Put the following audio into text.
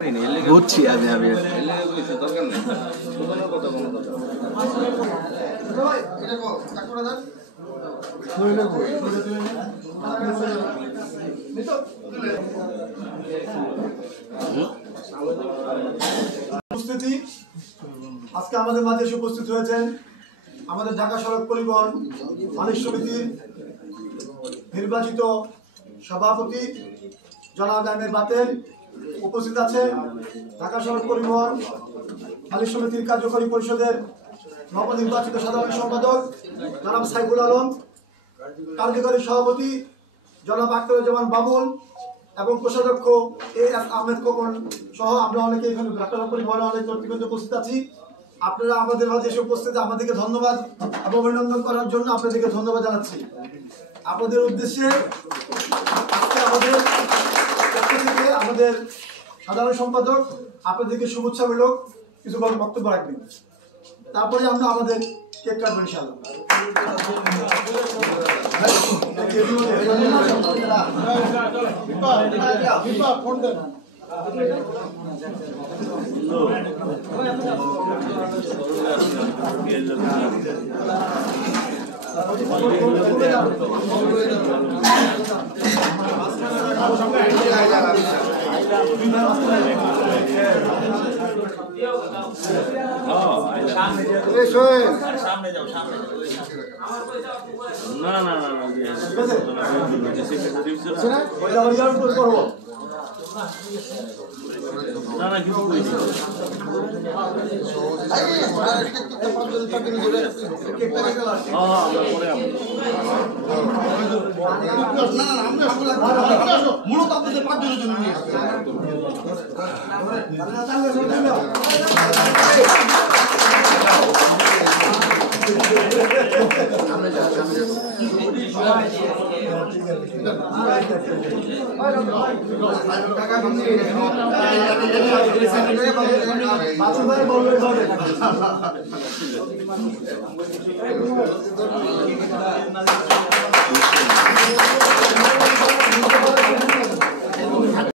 বুঝছি আমি উপস্থিতি আজকে আমাদের মাঝে এসে উপস্থিত হয়েছেন আমাদের ঢাকা সড়ক পরিবহন মালিক সমিতির নির্বাচিত সভাপতি জনাব আহমেদ বাতেল। উপস্থিত আছে ঢাকা সড়ক পরিবহন মালিক সমিতির কার্যকরী পরিষদের নবনির্বাচিত সাধারণ সম্পাদক জনাব সাইফুল আলম, কার্যকরী সভাপতি জনাব আখতারুজ্জামান বাবুল এবং কোষাধ্যক্ষ এস আহমেদ খোকন সহ আমরা অনেকে এখানে ঢাকা সড়ক পরিবহনে অনেক কর্তৃপক্ষ উপস্থিত আছি। আপনারা আমাদের মাঝে এসে উপস্থিত আমাদেরকে ধন্যবাদ এবং অভিনন্দন করার জন্য আপনাদেরকে ধন্যবাদ জানাচ্ছি। আপনাদের উদ্দেশ্যে আজকে আমাদের পক্ষ থেকে আমাদের সাধারণ সম্পাদক আপনাদেরকে শুভেচ্ছামূলক কিছু বক্তব্য রাখবেন, তারপরে আমরা আমাদের কেক কাটবেন ইনশাআল্লাহ। মূলত আপনাদের 5 জনের জন্য নিয়ে